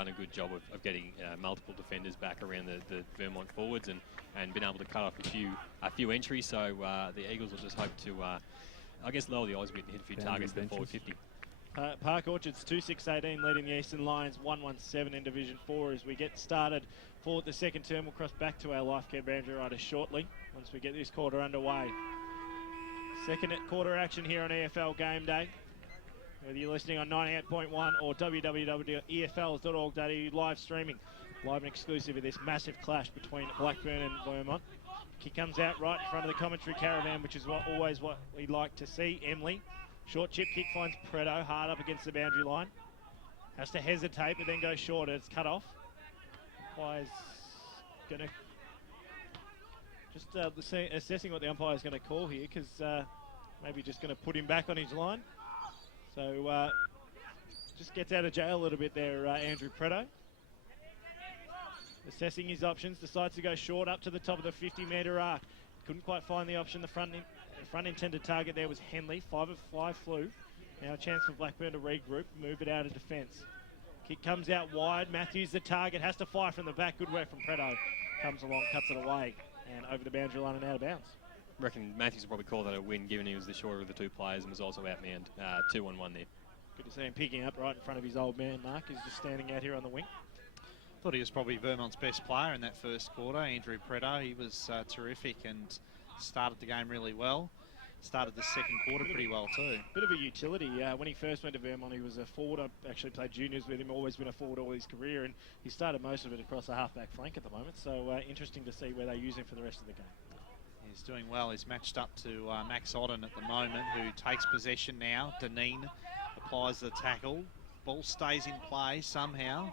done a good job of getting multiple defenders back around the Vermont forwards and been able to cut off a few entries. So the Eagles will just hope to, I guess, lower the odds a bit and hit a few targets in the forward 50. Park Orchards 2-6-18 leading the Eastern Lions 1-1-7 in Division 4 as we get started for the second term. We'll cross back to our Life Care boundary riders shortly once we get this quarter underway. Second quarter action here on EFL Game Day. Whether you're listening on 98.1 or www.efls.org.au live streaming, live and exclusive of this massive clash between Blackburn and Vermont. Kick comes out right in front of the commentary caravan, which is always what we like to see. Emily, short chip kick finds Preto hard up against the boundary line. Has to hesitate, but then goes short. It's cut off. Umpire's going to just assessing what the umpire's going to call here, because maybe just going to put him back on his line. So just gets out of jail a little bit there, Andrew Preto. Assessing his options, decides to go short up to the top of the 50-metre arc. Couldn't quite find the option. The front intended target there was Henley. 5 of 5 flew. Now a chance for Blackburn to regroup, move it out of defence. Kick comes out wide. Matthews the target, has to fire from the back. Good work from Preto. Comes along, cuts it away, and over the boundary line and out of bounds. I reckon Matthews will probably call that a win, given he was the shorter of the two players and was also outmanned 2-on-1 there. Good to see him picking up right in front of his old man, Mark. He's just standing out here on the wing. Thought he was probably Vermont's best player in that first quarter, Andrew Preto. He was terrific and started the game really well. Started the second quarter pretty well too. Bit of a utility. When he first went to Vermont, he was a forward. I actually played juniors with him, always been a forward all his career, and he started most of it across the half-back flank at the moment. So interesting to see where they use him for the rest of the game. He's doing well. He's matched up to Max Odden at the moment, who takes possession now. Deneen applies the tackle. Ball stays in play somehow.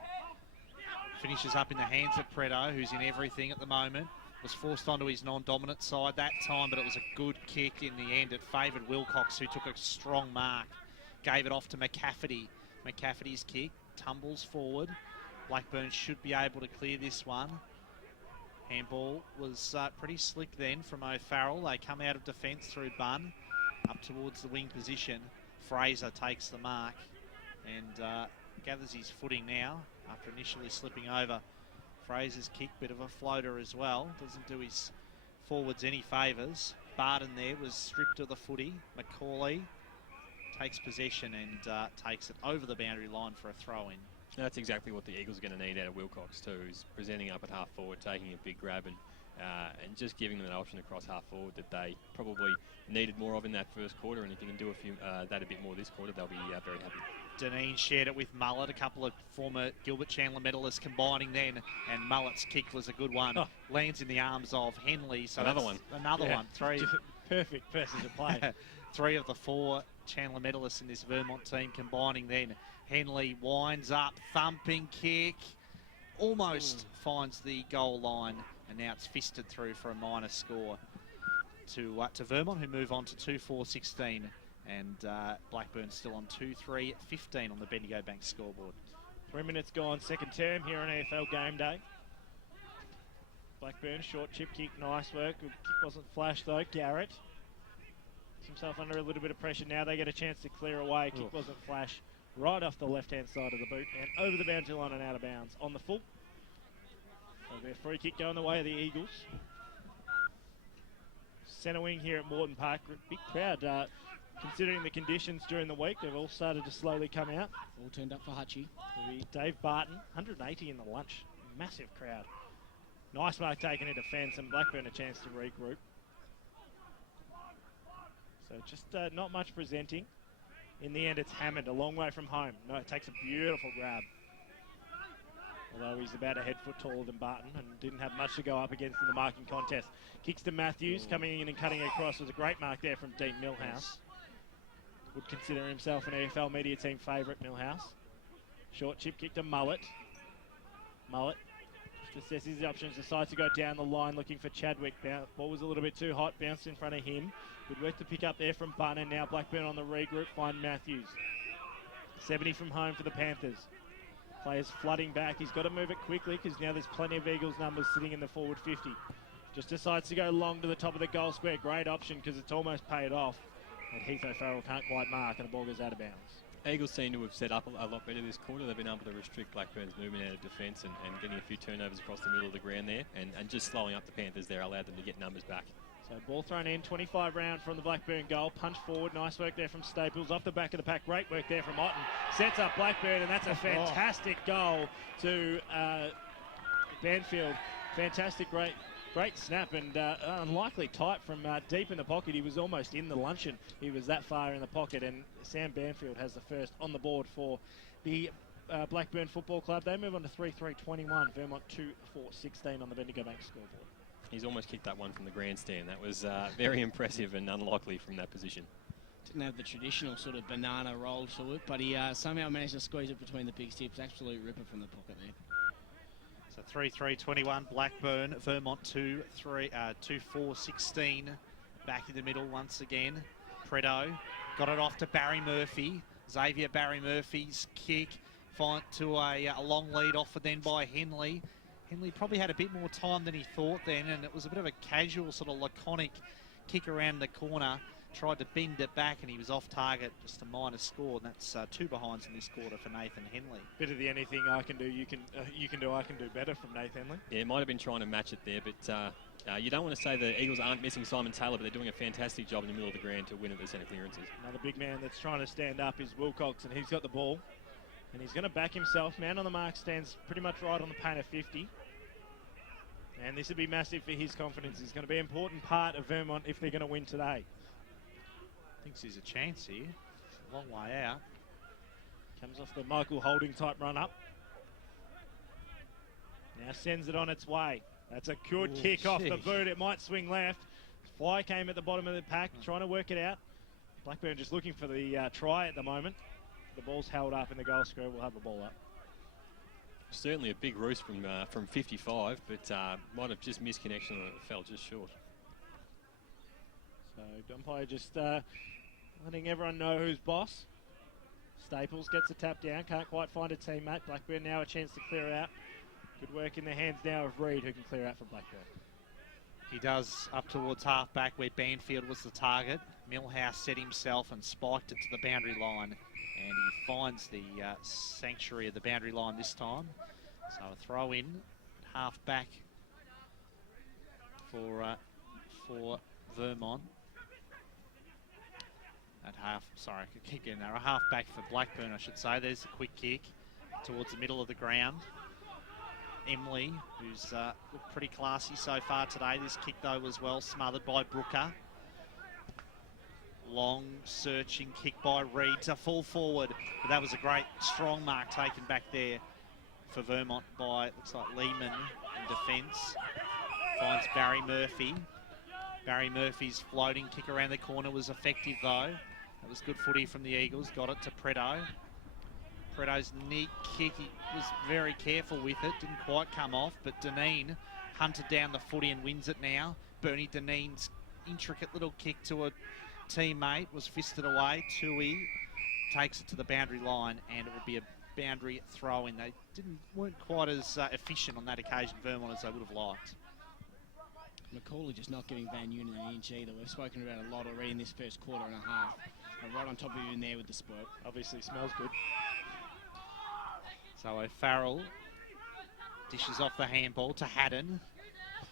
Finishes up in the hands of Preto, who's in everything at the moment. Was forced onto his non-dominant side that time, but it was a good kick in the end. It favoured Wilcox, who took a strong mark. Gave it off to McCafferty. McCafferty's kick tumbles forward. Blackburn should be able to clear this one. Handball was pretty slick then from O'Farrell. They come out of defence through Bunn up towards the wing position. Fraser takes the mark and gathers his footing now after initially slipping over. Fraser's kick, bit of a floater as well. Doesn't do his forwards any favours. Barton there was stripped of the footy. McCauley takes possession and takes it over the boundary line for a throw-in. That's exactly what the Eagles are going to need out of Wilcox too. He's presenting up at half forward, taking a big grab and just giving them an option across half forward that they probably needed more of in that first quarter. And if you can do that a bit more this quarter, they'll be very happy. Deneen shared it with Mullet, a couple of former Gilbert Chandler medalists combining then, and Mullet's kick was a good one. Oh. Lands in the arms of Henley. So another one. Three. Perfect person to play. 3 of the 4 Chandler medalists in this Vermont team combining then. Henley winds up, thumping kick, almost finds the goal line, and now it's fisted through for a minor score to Vermont, who move on to 2-4-16. And Blackburn still on 2-3-15 on the Bendigo Bank scoreboard. 3 minutes gone, second term here on AFL Game Day. Blackburn, short chip kick, nice work. Kick wasn't flash though. Garrett puts himself under a little bit of pressure now. They get a chance to clear away. Kick wasn't flash. Right off the left-hand side of the boot and over the boundary line and out of bounds. On the full. So their free kick going the way of the Eagles. Centre wing here at Moreton Park. Big crowd. Considering the conditions during the week, they've all started to slowly come out. All turned up for Hutchie. Dave Barton, 180 in the lunch. Massive crowd. Nice mark taken in defence, and Blackburn a chance to regroup. So just not much presenting. In the end, it's Hammond, a long way from home. No, it takes a beautiful grab. Although he's about a head foot taller than Barton and didn't have much to go up against in the marking contest. Kicks to Matthews, coming in and cutting across. Was a great mark there from Dean Millhouse. Would consider himself an AFL media team favourite, Millhouse. Short chip kick to Mullet. Mullet just assesses his options, decides to go down the line looking for Chadwick. Ball was a little bit too hot, bounced in front of him. Good work to pick up there from Bunn, and now Blackburn on the regroup, find Matthews. 70 from home for the Panthers. Players flooding back. He's got to move it quickly because now there's plenty of Eagles numbers sitting in the forward 50. Just decides to go long to the top of the goal square. Great option because it's almost paid off. And Heath O'Farrell can't quite mark, and the ball goes out of bounds. Eagles seem to have set up a lot better this quarter. They've been able to restrict Blackburn's movement out of defence and getting a few turnovers across the middle of the ground there, and just slowing up the Panthers there allowed them to get numbers back. So ball thrown in, 25 round from the Blackburn goal. Punch forward, nice work there from Staples. Off the back of the pack, great work there from Otten. Sets up Blackburn, and that's a fantastic goal to Banfield. Fantastic, great snap, and unlikely type from deep in the pocket. He was almost in the luncheon. He was that far in the pocket, and Sam Banfield has the first on the board for the Blackburn Football Club. They move on to 3-3-21. Vermont 2-4-16 on the Bendigo Bank scoreboard. He's almost kicked that one from the grandstand. That was very impressive and unlikely from that position. Didn't have the traditional sort of banana roll to it, but he somehow managed to squeeze it between the big tips. Absolute ripper from the pocket there. So 3-3-21 Blackburn, Vermont 2-4-16. Back in the middle once again. Predo got it off to Barry Murphy. Xavier Barry Murphy's kick. Find to a long lead offered then by Henley. Henley probably had a bit more time than he thought then, and it was a bit of a casual sort of laconic kick around the corner. Tried to bend it back, and he was off target, just a minor score, and that's 2 behinds in this quarter for Nathan Henley. Bit of the anything I can do, you can do, I can do better from Nathan Henley. Yeah, might have been trying to match it there, but you don't want to say the Eagles aren't missing Simon Taylor, but they're doing a fantastic job in the middle of the ground to win at the centre clearances. Another big man that's trying to stand up is Wilcox, and he's got the ball. And he's going to back himself. Man on the mark stands pretty much right on the paint of 50. And this would be massive for his confidence. He's going to be an important part of Vermont if they're going to win today. Thinks there's a chance here. It's a long way out. Comes off the Michael Holding type run up. Now sends it on its way. That's a good kick off the boot. It might swing left. Fly came at the bottom of the pack, trying to work it out. Blackburn just looking for the try at the moment. The ball's held up in the goal square. We'll have the ball up. Certainly a big roost from 55, but might have just missed connection and it fell just short. So umpire just letting everyone know who's boss. Staples gets a tap down, can't quite find a teammate. Blackburn now a chance to clear out. Good work in the hands now of Reed, who can clear out for Blackburn. He does up towards half-back where Banfield was the target. Millhouse set himself and spiked it to the boundary line. And he finds the sanctuary of the boundary line this time. So a throw in, half-back for Vermont. I keep getting there. A half-back for Blackburn, I should say. There's a quick kick towards the middle of the ground. Emily, who's looked pretty classy so far today. This kick, though, was well smothered by Brooker. Long searching kick by Reed to fall forward. But that was a great strong mark taken back there for Vermont by, looks like Lehman in defence. Finds Barry Murphy. Barry Murphy's floating kick around the corner was effective though. That was good footy from the Eagles. Got it to Predo. Predo's neat kick, he was very careful with it. Didn't quite come off, but Deneen hunted down the footy and wins it now. Bernie Deneen's intricate little kick to a teammate was fisted away. Tui takes it to the boundary line, and it would be a boundary throw in. They weren't quite as efficient on that occasion, Vermont, as they would have liked. McCauley just not giving Van Unen an inch either. We've spoken about a lot already in this first quarter and a half. And right on top of him there with the spurt. Obviously smells good. So Farrell dishes off the handball to Haddon.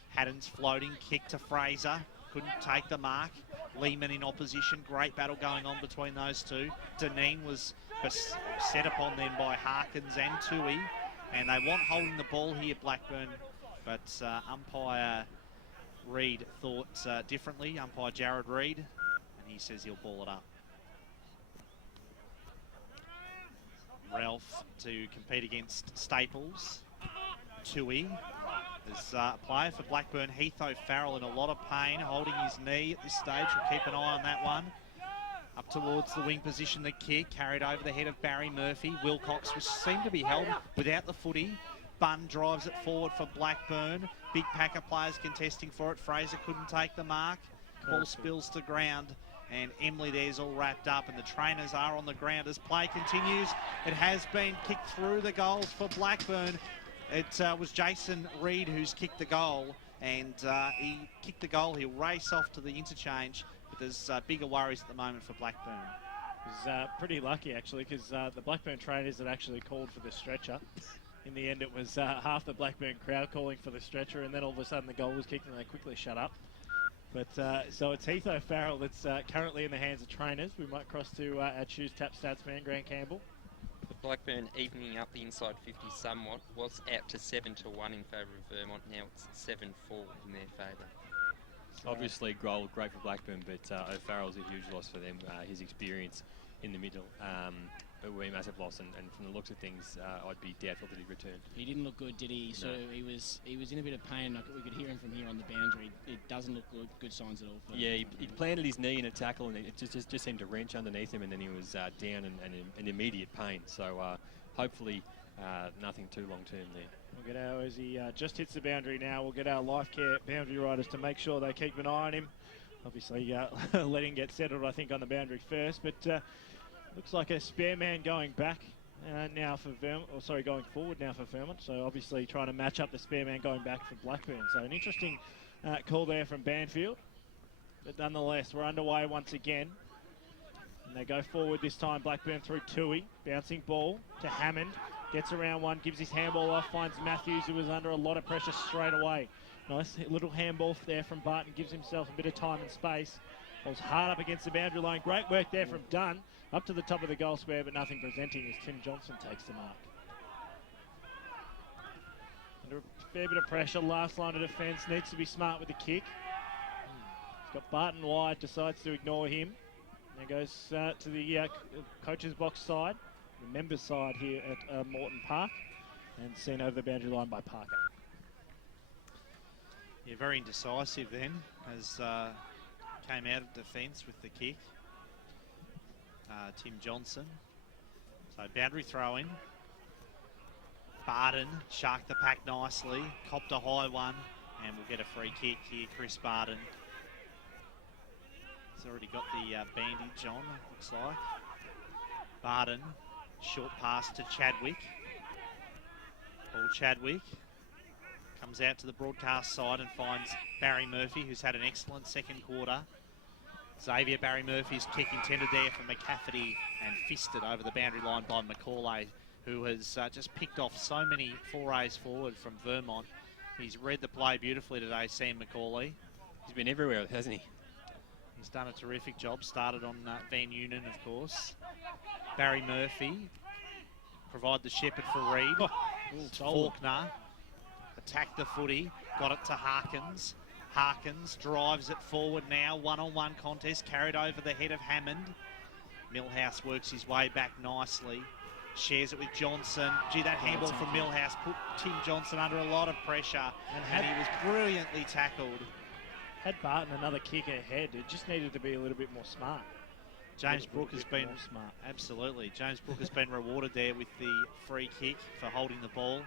Haddon's floating kick to Fraser. Couldn't take the mark. Lehman in opposition. Great battle going on between those two. Deneen was set upon then by Harkins and Tui. And they want holding the ball here, Blackburn. But umpire Reed thought differently. Umpire Jared Reed. And he says he'll ball it up. Ralph to compete against Staples. Tui is a player for Blackburn. Heath O'Farrell in a lot of pain, holding his knee at this stage. We'll keep an eye on that one. Up towards the wing position, the kick carried over the head of Barry Murphy. Wilcox was seen to be held without the footy. Bunn drives it forward for Blackburn. Big pack of players contesting for it. Fraser couldn't take the mark. Ball spills to ground. And Emily there's all wrapped up, and the trainers are on the ground as play continues. It has been kicked through the goals for Blackburn. It was Jason Reed who's kicked the goal, and he kicked the goal. He'll race off to the interchange, but there's bigger worries at the moment for Blackburn. Was pretty lucky, actually, because the Blackburn trainers had actually called for the stretcher. In the end, it was half the Blackburn crowd calling for the stretcher, and then all of a sudden the goal was kicked and they quickly shut up. But so it's Heath O'Farrell that's currently in the hands of trainers. We might cross to our Choose Tap stats man, Grant Campbell. The Blackburn evening up the inside 50 somewhat, was out to 7-1 in favour of Vermont. Now it's 7-4 in their favour. Obviously, great for Blackburn, but O'Farrell's a huge loss for them. His experience in the middle will be a massive loss, and from the looks of things, I'd be doubtful that he'd return. He didn't look good, did he? No. He was in a bit of pain. Like we could hear him from here on the boundary. It doesn't look good signs at all. Yeah, he planted his knee in a tackle, and it just seemed to wrench underneath him, and then he was down and in immediate pain. So hopefully nothing too long term there. We'll get our, as he just hits the boundary now, we'll get our life care boundary riders to make sure they keep an eye on him. Obviously, let him get settled, I think, on the boundary first. But looks like a spare man going back now for Vermont, or sorry, going forward now for Vermont. So obviously trying to match up the spare man going back for Blackburn. So an interesting call there from Banfield. But nonetheless, we're underway once again. And they go forward this time. Blackburn through Tui. Bouncing ball to Hammond. Gets around one, gives his handball off, finds Matthews, who was under a lot of pressure straight away. Nice little handball there from Barton, gives himself a bit of time and space. Balls hard up against the boundary line. Great work there from Dunn. Up to the top of the goal square, but nothing presenting as Tim Johnson takes the mark. Under a fair bit of pressure, last line of defence, needs to be smart with the kick. He's got Barton wide, decides to ignore him. And goes to the coach's box side, the members' side here at Moreton Park, and seen over the boundary line by Parker. Yeah, very indecisive then, as came out of defence with the kick. Tim Johnson. So boundary throw in. Barton sharked the pack nicely, copped a high one, and we'll get a free kick here. Chris Barton. He's already got the bandage on, looks like. Barton, short pass to Chadwick. Paul Chadwick comes out to the broadcast side and finds Barry Murphy, who's had an excellent second quarter. Xavier Barry Murphy's kick intended there for McCafferty and fisted over the boundary line by Macaulay, who has just picked off so many forays forward from Vermont. He's read the play beautifully today, Sam Macaulay. He's been everywhere, hasn't he? He's done a terrific job. Started on Van Unen, of course. Barry Murphy provide the shepherd for Reed. Faulkner attacked the footy, got it to Harkins. Harkins drives it forward now. One-on-one contest carried over the head of Hammond. Millhouse works his way back nicely. Shares it with Johnson. Gee, that handball from Millhouse put Tim Johnson under a lot of pressure, and he was brilliantly tackled. Had Barton another kick ahead, it just needed to be a little bit more smart. James Brook has been smart. Absolutely. James Brook has been rewarded there with the free kick for holding the ball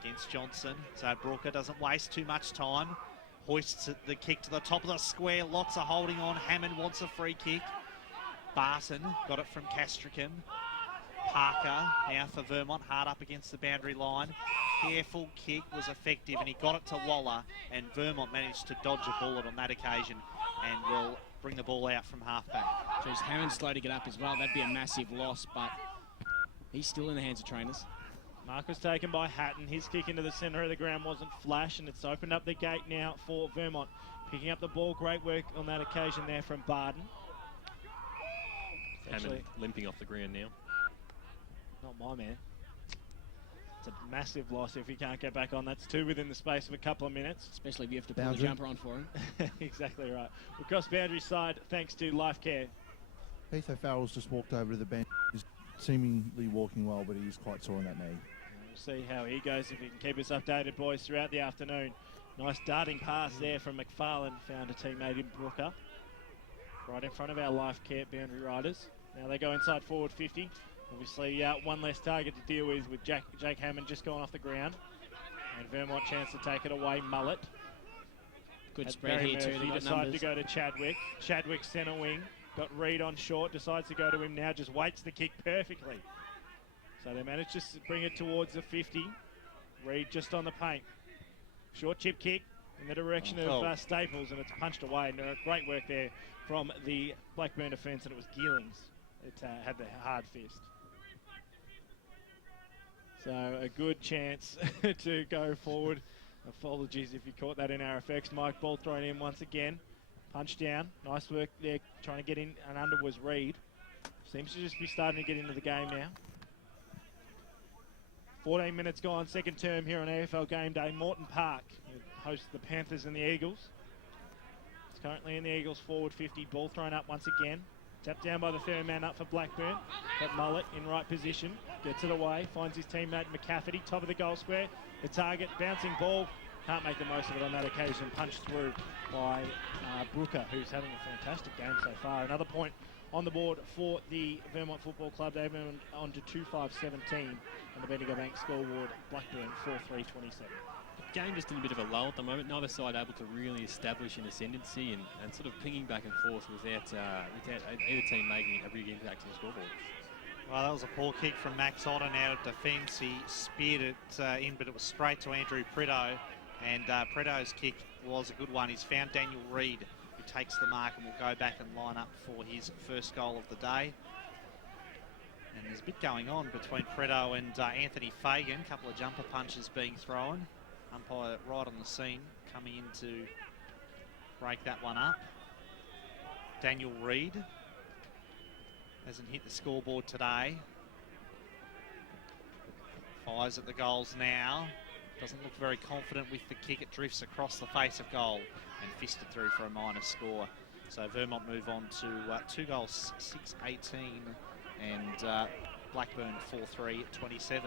against Johnson. So Brooker doesn't waste too much time. Hoists the kick to the top of the square. Lots of holding on. Hammond wants a free kick. Barton got it from Castricum. Parker now for Vermont, hard up against the boundary line. Careful kick was effective, and he got it to Waller, and Vermont managed to dodge a bullet on that occasion and will bring the ball out from halfback. Geez, Hammond's slow to get up as well. That'd be a massive loss, but he's still in the hands of trainers. Mark was taken by Hatton. His kick into the centre of the ground wasn't flash, and it's opened up the gate now for Vermont. Picking up the ball, great work on that occasion there from Barton. Hammond limping off the ground now. Not my man. It's a massive loss if he can't get back on. That's two within the space of a couple of minutes. Especially if you have to pull the jumper on for him. Exactly right. We'll cross boundary side thanks to Life Care. Heath O'Farrell's just walked over to the bench. He's seemingly walking well, but he's quite sore in that knee. We'll see how he goes, if he can keep us updated, boys, throughout the afternoon. Nice darting pass there from McFarlane. Found a teammate in Brooker. Right in front of our Life Care boundary riders. Now they go inside forward 50. Obviously, one less target to deal with Jake Hammond just going off the ground. And Vermont chance to take it away. Mullet. Good spread here too. He decided to go to Chadwick. Chadwick centre wing. Got Reed on short. Decides to go to him now. Just waits the kick perfectly. So they managed to bring it towards the 50. Reed just on the paint. Short chip kick in the direction of Staples, and it's punched away. And great work there from the Blackburn defence, and it was Geelings it had the hard fist. So a good chance to go forward. Apologies if you caught that in our effects. Mike, ball thrown in once again. Punch down. Nice work there, trying to get in and under was Reed. Seems to just be starting to get into the game now. 14 minutes gone, second term here on AFL Game Day. Moreton Park hosts the Panthers and the Eagles. It's currently in the Eagles forward 50. Ball thrown up once again. Tapped down by the third man up for Blackburn. Got Mullet in right position. Gets it away. Finds his teammate McCafferty. Top of the goal square. The target. Bouncing ball. Can't make the most of it on that occasion. Punched through by Brooker, who's having a fantastic game so far. Another point on the board for the Vermont Football Club. They've been on to 2-5-17 on the Bendigo Bank scoreboard. Blackburn 4-3-27. Game just in a bit of a lull at the moment. Neither side able to really establish an ascendancy and sort of pinging back and forth without either team making a big impact on the scoreboard. Well, that was a poor kick from Max Otten out of defence. He speared it in, but it was straight to Andrew Prideaux. And Prideaux's kick was a good one. He's found Daniel Reed, who takes the mark and will go back and line up for his first goal of the day. And there's a bit going on between Prideaux and Anthony Fagan. A couple of jumper punches being thrown. Umpire right on the scene, coming in to break that one up. Daniel Reed hasn't hit the scoreboard today. Fires at the goals now. Doesn't look very confident with the kick. It drifts across the face of goal and fisted through for a minor score. So Vermont move on to 2 goals, 6-18, and Blackburn 4-3-27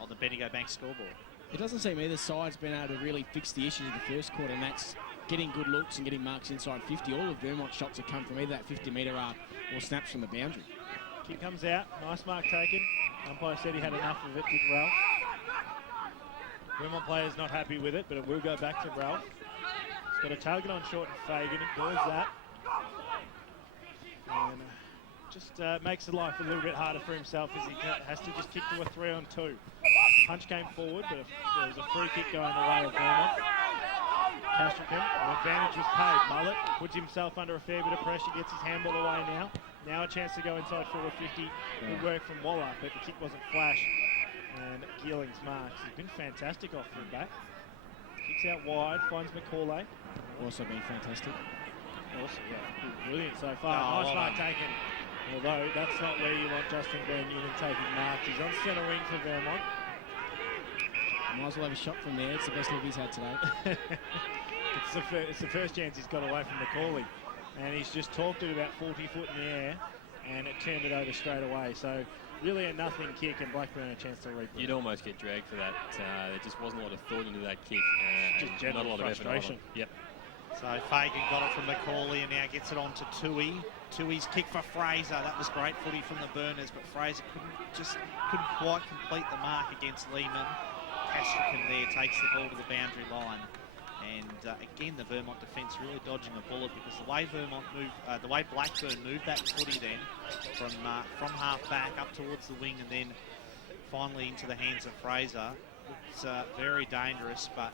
on the Bendigo Bank scoreboard. It doesn't seem either side's been able to really fix the issues of the first quarter, and that's getting good looks and getting marks inside 50. All of Vermont's shots have come from either that 50-metre arc or snaps from the boundary. Kick comes out. Nice mark taken. Umpire said he had enough of it, did Ralph. Vermont player's not happy with it, but it will go back to Ralph. He's got a target on short and Fagan. Ignores that. And just makes the life a little bit harder for himself as he has to just kick to a 3-on-2. Punch came forward, but there was a free kick going the way of Vermont. Castricum, an advantage was paid. Mullet puts himself under a fair bit of pressure, gets his handball away now. Now a chance to go inside forward 50. Good work from Waller, but the kick wasn't flash. And Geeling's marks. He's been fantastic off the back. Kicks out wide, finds McCauley. Also been fantastic. Also, yeah, brilliant so far. Nice mark taken. Although that's not where you want Justin Van Newman taking marks. He's on centre wing for Vermont. Might as well have a shot from there. It's the best look he's had today. It's the first chance he's got away from McCauley. And he's just talked it about 40 foot in the air, and it turned it over straight away. So really a nothing kick, and Blackburn a chance to replay. You'd almost get dragged for that. There just wasn't a lot of thought into that kick. Just general not a lot frustration. of effort. Yep. So Fagan got it from McCauley and now gets it on to Tui. Tui's kick for Fraser. That was great footy from the Burners, but Fraser couldn't quite complete the mark against Lehman. Castricum there takes the ball to the boundary line. And again, the Vermont defence really dodging a bullet, because the way the way Blackburn moved that footy then from half back up towards the wing and then finally into the hands of Fraser, it's very dangerous, but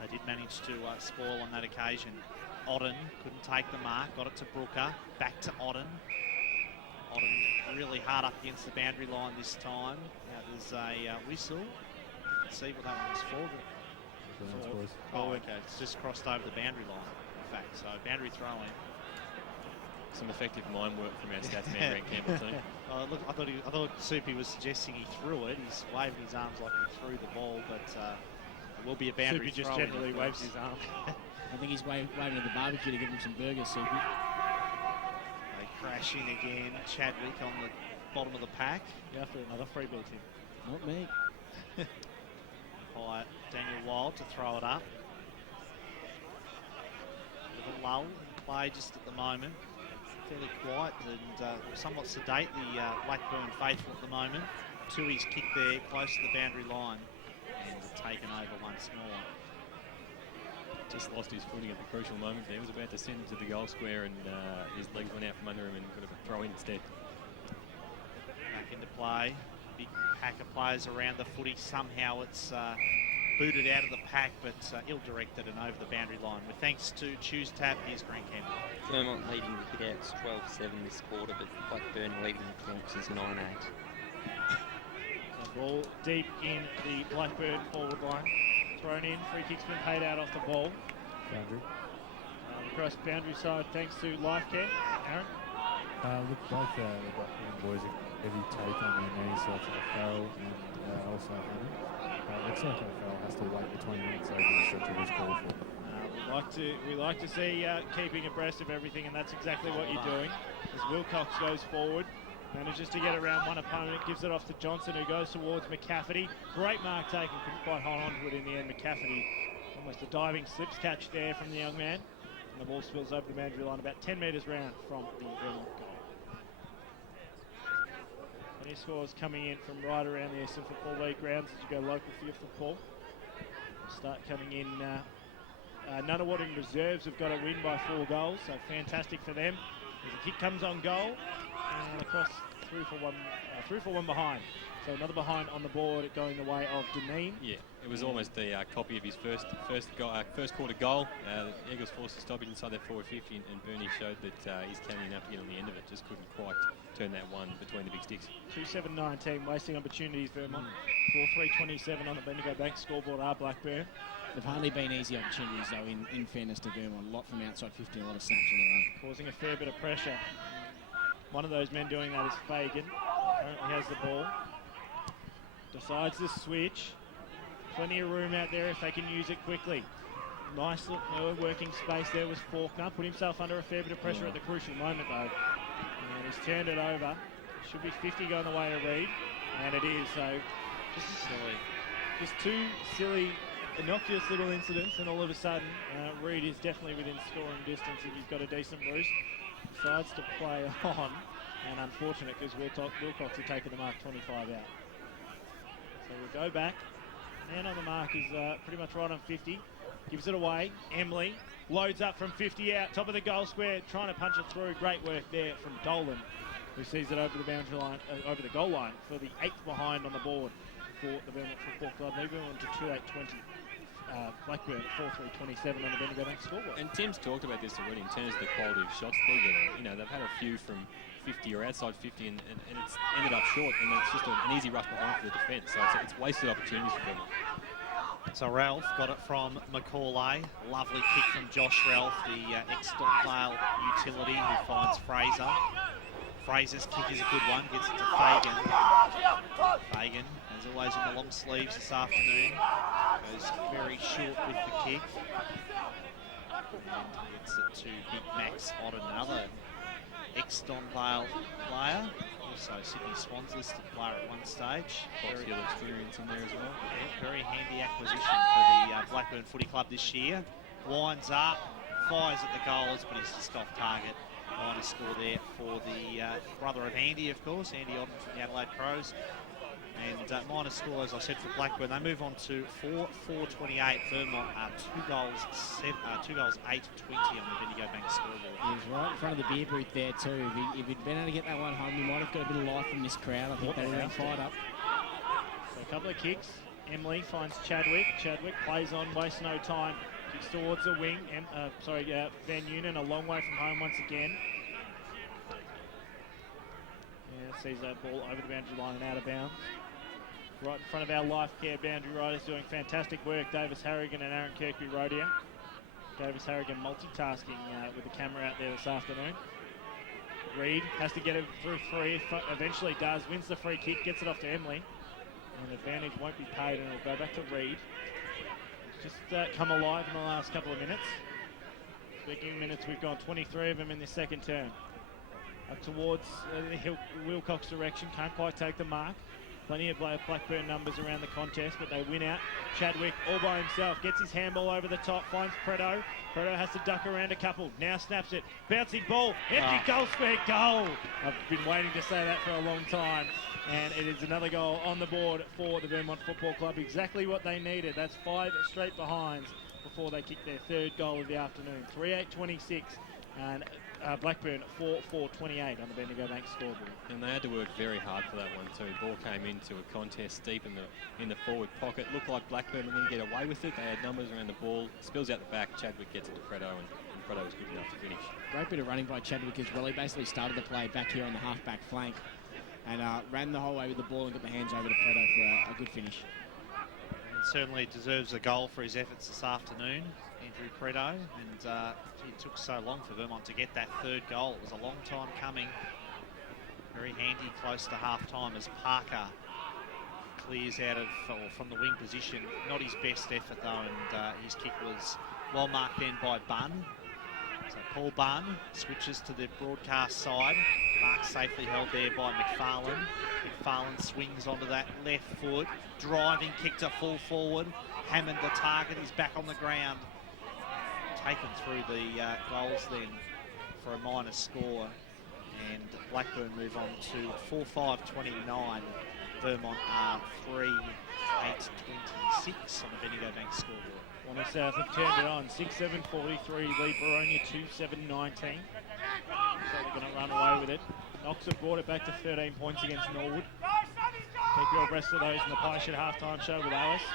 they did manage to spoil on that occasion. Otten couldn't take the mark, got it to Brooker, back to Otten. Otten really hard up against the boundary line this time. Now there's a whistle. You can see what that one was for. Oh, okay. It's just crossed over the boundary line, in fact. So, boundary throw-in. Some effective mind work from our stats man, Grant Campbell team. Look, I thought Soupy was suggesting he threw it. He's waving his arms like he threw the ball, but it will be a boundary Soupy throw-in. just generally waves his arm. I think he's waving at the barbecue to give him some burgers, Soupy. They crash in again. Chadwick on the bottom of the pack. Yeah, for another freebie team. Not me. By Daniel Wild to throw it up. With a lull in play just at the moment. Fairly quiet and somewhat sedate, the Blackburn faithful at the moment. Tui's kick there close to the boundary line and taken over once more. Just lost his footing at the crucial moment there. He was about to send him to the goal square and his legs went out from under him and could have a throw in instead. Back into play. Big pack of players around the footy. Somehow it's booted out of the pack, but ill-directed and over the boundary line. With thanks to Choose Tab, here's Grant Campbell. Vermont leading the hit-outs 12-7 this quarter, but Blackburn leading the points is 9-8. The ball deep in the Blackburn forward line. Thrown in, free kick's been paid out off the ball. Boundary. Across boundary side, thanks to Life Care. Aaron? Look, both the Blackburn boys are heavy take on their knees, so it's O'Farrell and also Hammond. Looks like O'Farrell has to wait between minutes over the stretch of his call for. We like to see keeping abreast of everything, and that's exactly what you're doing. As Wilcox goes forward, manages to get around one opponent, gives it off to Johnson, who goes towards McCafferty. Great mark taken, couldn't quite hold on to it in the end. McCafferty, almost a diving slips catch there from the young man. And the ball spills over the boundary line about 10 metres round from the Vermont goal. Any scores coming in from right around the Eastern Football League grounds as you go local for your football. Start coming in. Nunawading reserves have got a win by 4 goals, so fantastic for them. As the kick comes on goal, and across through for one behind. So another behind on the board going the way of Deneen. Yeah, it was almost the copy of his first quarter goal. The Eagles forced to stop it inside their forward 50, and Bernie showed that he's carrying enough to get on the end of it. Just couldn't quite turn that one between the big sticks. 2-7-19, wasting opportunities, Vermont. 4-3-27 on the Bendigo Bank scoreboard are Blackburn. They've hardly been easy opportunities, though, in fairness to Vermont. A lot from outside 50, a lot of snaps on the run. Causing a fair bit of pressure. One of those men doing that is Fagan. Currently has the ball. Decides to switch. Plenty of room out there if they can use it quickly. Nice working space there was Faulkner. Put himself under a fair bit of pressure at the crucial moment, though. And he's turned it over. Should be 50 going the way of Reid. And it is, so just silly. Just 2 silly, innocuous little incidents, and all of a sudden, Reid is definitely within scoring distance if he's got a decent roost. Decides to play on, and unfortunate because Wilcox had taken the mark 25 out. So we'll go back. Man on the mark is pretty much right on 50. Gives it away. Emily loads up from 50 out, top of the goal square, trying to punch it through. Great work there from Dolan, who sees it over the boundary line, over the goal line for the 8th behind on the board for the Vermont Football Club. They go on to 2-8-20. Blackburn 4-3-27 on the Bendigo Bank scoreboard. And Tim's talked about this already in terms of the quality of shots. They've had a few from 50 or outside 50, and it's ended up short, and it's just an easy rush behind for the defence. So it's wasted opportunities for Vermont. So Ralph got it from Macaulay. Lovely kick from Josh Ralph, the ex-Donvale utility, who finds Fraser. Fraser's kick is a good one, gets it to Fagan. Fagan, as always, in the long sleeves this afternoon, goes very short with the kick. And gets it to Big Max Otten, another ex-Donvale player. Also Sydney Swans listed player at one stage. Very good experience in there as well. Yeah, very handy acquisition for the Blackburn Footy Club this year. Winds up, fires at the goals, but he's just off target. Minor score there for the brother of Andy, of course, Andy Otten from the Adelaide Crows. And minor score, as I said, for Blackburn. They move on to 4-4-28. Vermont 2 goals 8-20 on the Bendigo Bank scoreboard. He was right in front of the beer booth there too. If he'd been able to get that one home, he might have got a bit of life from this crowd. I think they would have been fired up. So a couple of kicks. Emily finds Chadwick. Chadwick plays on, wastes no time. Kicks towards the wing. Van Unen a long way from home once again. Yeah, sees that ball over the boundary line and out of bounds. Right in front of our Life Care boundary riders doing fantastic work. Davis Harrigan and Aaron Kirkby rode here. Davis Harrigan multitasking with the camera out there this afternoon. Reid has to get it through free, eventually does, wins the free kick, gets it off to Emily. And advantage won't be paid, and it'll go back to Reid. It's just come alive in the last couple of minutes. Speaking of minutes, we've gone 23 of them in the second term. Up towards the Wilcox direction, can't quite take the mark. Plenty of Blackburn numbers around the contest, but they win out. Chadwick all by himself, gets his handball over the top, finds Preto. Preto has to duck around a couple, now snaps it. Bouncing ball, empty goal square, goal! I've been waiting to say that for a long time. And it is another goal on the board for the Vermont Football Club. Exactly what they needed. That's 5 straight behinds before they kick their 3rd goal of the afternoon. 3-8-26. And Blackburn 4-4-28 on the Bendigo Bank scoreboard. And they had to work very hard for that one too. Ball came into a contest deep in the forward pocket. Looked like Blackburn were going to get away with it. They had numbers around the ball. Spills out the back. Chadwick gets it to Fredo, and Fredo was good enough to finish. Great bit of running by Chadwick as well. He basically started the play back here on the half-back flank and ran the whole way with the ball and got the hands over to Fredo for a good finish. And certainly deserves a goal for his efforts this afternoon, Andrew Fredo. And it took so long for Vermont to get that third goal. It was a long time coming. Very handy close to half-time as Parker clears out of from the wing position. Not his best effort though, and his kick was well marked then by Bunn. So Paul Bunn switches to the broadcast side. Mark safely held there by McFarlane. McFarlane swings onto that left foot. Driving kick to full forward. Hammond the target. He's back on the ground. Taken through the goals then for a minor score. And Blackburn move on to 4-5-29. Vermont are 3-8-26 on the Bendigo Bank scoreboard. Wanda South have turned it on. 6-7-43 lead Baronia 2-7-19. So they're going to run away with it. Knox have brought it back to 13 points against Norwood. Keep you abreast of those in the Pie Shed halftime show with Alice.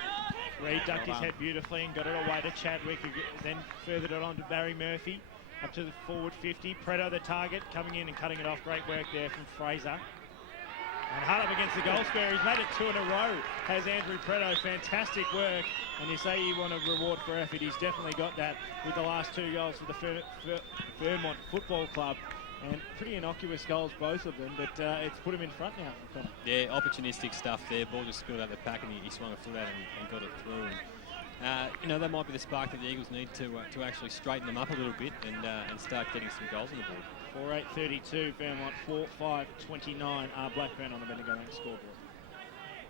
Reid ducked his head beautifully and got it away to Chadwick, who then furthered it on to Barry Murphy. Up to the forward 50. Preto the target, coming in and cutting it off. Great work there from Fraser. And hard up against the goal square. He's made it 2 in a row. Has Andrew Preto. Fantastic work. And you say you want a reward for effort. He's definitely got that with the last 2 goals for the Vermont Football Club. And pretty innocuous goals, both of them, but it's put him in front now. Yeah, opportunistic stuff there. Ball just spilled out the pack and he swung a foot at it and got it through. And, you know, that might be the spark that the Eagles need to actually straighten them up a little bit and start getting some goals on the board. 4-8-32, Vermont 4-5-29 Blackburn on the Bendigo Bank scoreboard.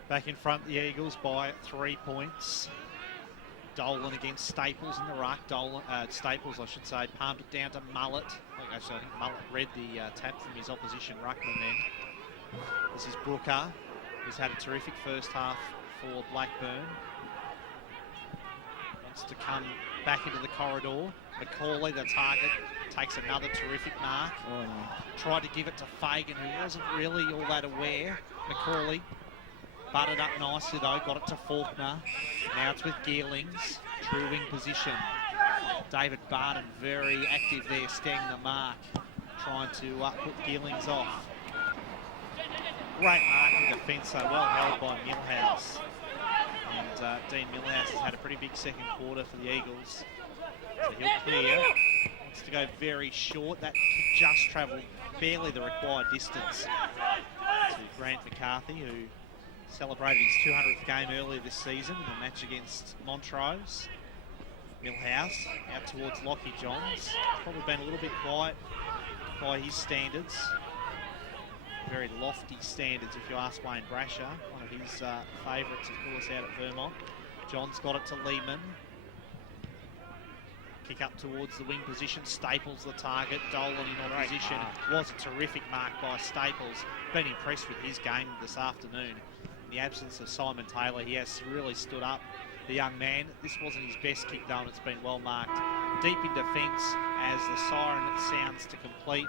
Back in front, the Eagles by 3 points. Dolan against Staples in the ruck. Staples, I should say, palmed it down to Mullet. I think Mullet read the tap from his opposition ruckman then. This is Brooker, who's had a terrific first half for Blackburn. Wants to come back into the corridor. McCauley, the target, takes another terrific mark. Oh, no. Tried to give it to Fagan, who wasn't really all that aware. McCauley butted up nicely though, got it to Faulkner. Now it's with Gearlings, true wing position. David Barton very active there, staying the mark, trying to put Gearlings off. Great marking defence, so well held by Millhouse. And Dean Millhouse has had a pretty big second quarter for the Eagles. So he'll clear. Wants to go very short. That kick just travelled barely the required distance to Grant McCarthy, who celebrated his 200th game earlier this season in a match against Montrose. Millhouse out towards Lockie Johns. Probably been a little bit quiet by his standards. Very lofty standards, if you ask Wayne Brasher. One of his favourites, of course, out at Vermont. Johns got it to Lehman. Kick up towards the wing position. Staples the target. Dolan in opposition. Was a terrific mark by Staples. Been impressed with his game this afternoon. In the absence of Simon Taylor, he has really stood up, the young man. This wasn't his best kick though, and it's been well marked. Deep in defence as the siren sounds to complete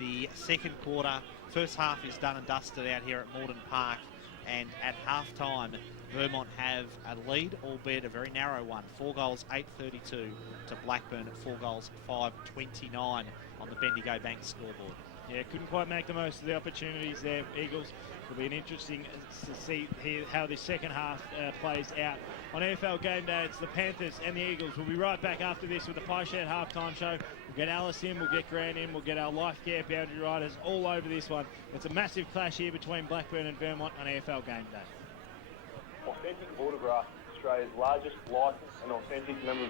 the second quarter. First half is done and dusted out here at Morden Park, and at half-time, Vermont have a lead, albeit a very narrow one. 4 goals, 8-32 to Blackburn at 4 goals, 5-29 on the Bendigo Bank scoreboard. Yeah, couldn't quite make the most of the opportunities there. Eagles will be an interesting to see here how this second half plays out. On AFL Game Day, it's the Panthers and the Eagles. We'll be right back after this with the Pie Shed halftime show. We'll get Alice in, we'll get Grant in, we'll get our life care boundary riders all over this one. It's a massive clash here between Blackburn and Vermont on AFL Game Day. Authentic Autograph, Australia's largest licensed and authentic memorabilia